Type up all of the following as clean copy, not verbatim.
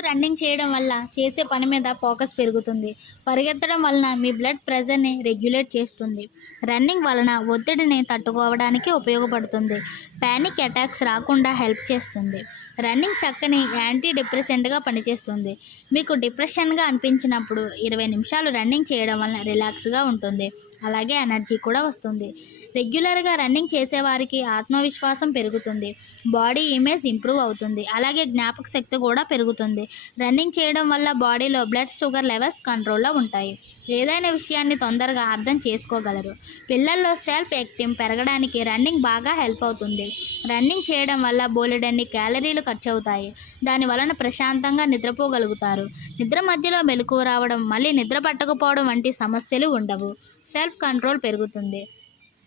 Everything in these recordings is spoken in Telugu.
రన్నింగ్ చేయడం వల్ల చేసే పని మీద ఫోకస్ పెరుగుతుంది. పరిగెత్తడం వలన మీ బ్లడ్ ప్రెషర్‌ని రెగ్యులేట్ చేస్తుంది. రన్నింగ్ వలన ఒత్తిడిని తట్టుకోవడానికి ఉపయోగపడుతుంది. పానిక్ అటాక్స్ రాకుండా హెల్ప్ చేస్తుంది. రన్నింగ్ చక్కని యాంటీ డిప్రెసెంట్‌గా పనిచేస్తుంది. మీకు డిప్రెషన్‌గా అనిపించినప్పుడు 20 నిమిషాలు రన్నింగ్ చేయడం వలన రిలాక్స్‌గా ఉంటుంది. అలాగే ఎనర్జీ కూడా వస్తుంది. రెగ్యులర్‌గా రన్నింగ్ చేసేవారికి ఆత్మవిశ్వాసం పెరుగుతుంది. బాడీ ఇమేజ్ ఇంప్రూవ్ అవుతుంది. అలాగే జ్ఞాపక శక్తి కూడా పెరుగుతుంది. రన్నింగ్ చేయడం వల్ల బాడీలో బ్లడ్ షుగర్ లెవెల్స్ కంట్రోల్లో ఉంటాయి. ఏదైనా విషయాన్ని తొందరగా అర్థం చేసుకోగలరు. పిల్లల్లో సెల్ఫ్ ఎస్టీమ్ పెరగడానికి రన్నింగ్ బాగా హెల్ప్ అవుతుంది. రన్నింగ్ చేయడం వల్ల బోలెడన్ని క్యాలరీలు ఖర్చు అవుతాయి. దాని వలన ప్రశాంతంగా నిద్రపోగలుగుతారు. నిద్ర మధ్యలో మెలకువ రావడం, మళ్ళీ నిద్ర పట్టకపోవడం వంటి సమస్యలు ఉండవు. సెల్ఫ్ కంట్రోల్ పెరుగుతుంది.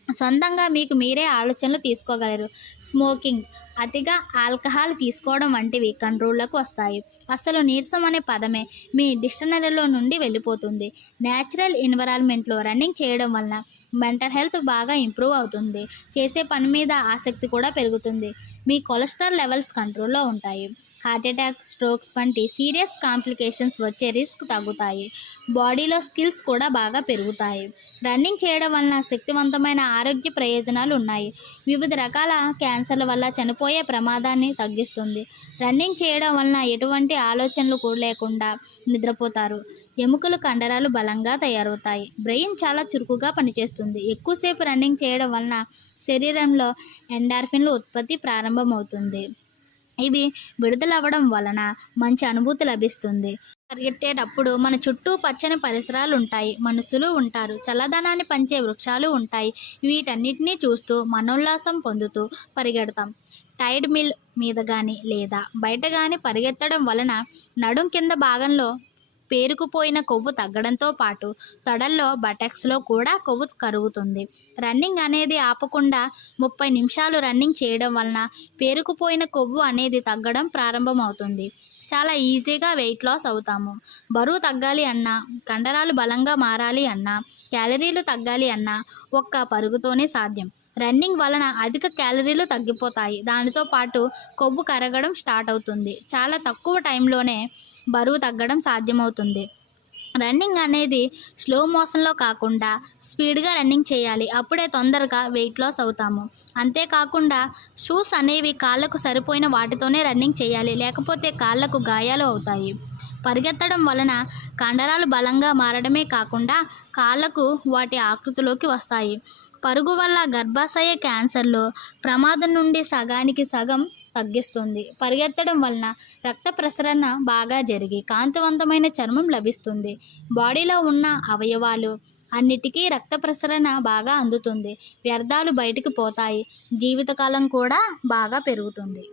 సొంతంగా మీకు మీరే ఆలోచనలు తీసుకోగలరు. స్మోకింగ్, అతిగా ఆల్కహాల్ తీసుకోవడం వంటివి కంట్రోల్లోకి వస్తాయి. అసలు నీరసం అనే పదమే మీ డిక్షనరీలో నుండి వెళ్ళిపోతుంది. న్యాచురల్ ఎన్విరాన్మెంట్లో రన్నింగ్ చేయడం వలన మెంటల్ హెల్త్ బాగా ఇంప్రూవ్ అవుతుంది. చేసే పని మీద ఆసక్తి కూడా పెరుగుతుంది. మీ కొలెస్ట్రాల్ లెవెల్స్ కంట్రోల్లో ఉంటాయి. హార్ట్ అటాక్, స్ట్రోక్స్ వంటి సీరియస్ కాంప్లికేషన్స్ వచ్చే రిస్క్ తగ్గుతాయి. బాడీలో స్కిల్స్ కూడా బాగా పెరుగుతాయి. రన్నింగ్ చేయడం వలన శక్తివంతమైన ఆరోగ్య ప్రయోజనాలు ఉన్నాయి. వివిధ రకాల క్యాన్సర్ల వల్ల చనిపోయే ప్రమాదాన్ని తగ్గిస్తుంది. రన్నింగ్ చేయడం వలన ఎటువంటి ఆలోచనలు కూడా లేకుండా నిద్రపోతారు. ఎముకలు, కండరాలు బలంగా తయారవుతాయి. బ్రెయిన్ చాలా చురుకుగా పనిచేస్తుంది. ఎక్కువసేపు రన్నింగ్ చేయడం వలన శరీరంలో ఎండార్ఫిన్లు ఉత్పత్తి ప్రారంభమవుతుంది. ఇవి విడుదలవ్వడం వలన మంచి అనుభూతి లభిస్తుంది. పరిగెత్తేటప్పుడు మన చుట్టూ పచ్చని పరిసరాలు ఉంటాయి. మనుషులు ఉంటారు. చల్లదనాన్ని పంచే వృక్షాలు ఉంటాయి. వీటన్నిటినీ చూస్తూ మనోల్లాసం పొందుతూ పరిగెడతాం. టైడ్ మిల్ మీద కానీ లేదా బయట కానీ పరిగెత్తడం వలన నడుం కింద భాగంలో పేరుకుపోయిన కొవ్వు తగ్గడంతో పాటు తొడల్లో, బటక్స్లో కూడా కొవ్వు కరుగుతుంది. రన్నింగ్ అనేది ఆపకుండా 30 నిమిషాలు రన్నింగ్ చేయడం వలన పేరుకుపోయిన కొవ్వు అనేది తగ్గడం ప్రారంభమవుతుంది. చాలా ఈజీగా వెయిట్ లాస్ అవుతాము. బరువు తగ్గాలి అన్నా, కండరాలు బలంగా మారాలి అన్నా, క్యాలరీలు తగ్గాలి అన్నా ఒక్క పరుగుతోనే సాధ్యం. రన్నింగ్ వలన అధిక క్యాలరీలు తగ్గిపోతాయి. దానితో పాటు కొవ్వు కరగడం స్టార్ట్ అవుతుంది. చాలా తక్కువ టైంలోనే బరువు తగ్గడం సాధ్యమవుతుంది. రన్నింగ్ అనేది స్లో మోషన్లో కాకుండా స్పీడ్గా రన్నింగ్ చేయాలి. అప్పుడే తొందరగా వెయిట్ లాస్ అవుతాము. అంతేకాకుండా షూస్ అనేవి కాళ్ళకు సరిపోయిన వాటితోనే రన్నింగ్ చేయాలి. లేకపోతే కాళ్ళకు గాయాలు అవుతాయి. పరిగెత్తడం వలన కండరాలు బలంగా మారడమే కాకుండా కాళ్ళకు వాటి ఆకృతిలోకి వస్తాయి. పరుగు వల్ల గర్భాశయ క్యాన్సర్లో ప్రమాదం నుండి సగానికి సగం తగ్గిస్తుంది. పరిగెత్తడం వలన రక్త ప్రసరణ బాగా జరిగి కాంతివంతమైన చర్మం లభిస్తుంది. బాడీలో ఉన్న అవయవాలు అన్నిటికీ రక్త ప్రసరణ బాగా అందుతుంది. వ్యర్థాలు బయటికి పోతాయి. జీవితకాలం కూడా బాగా పెరుగుతుంది.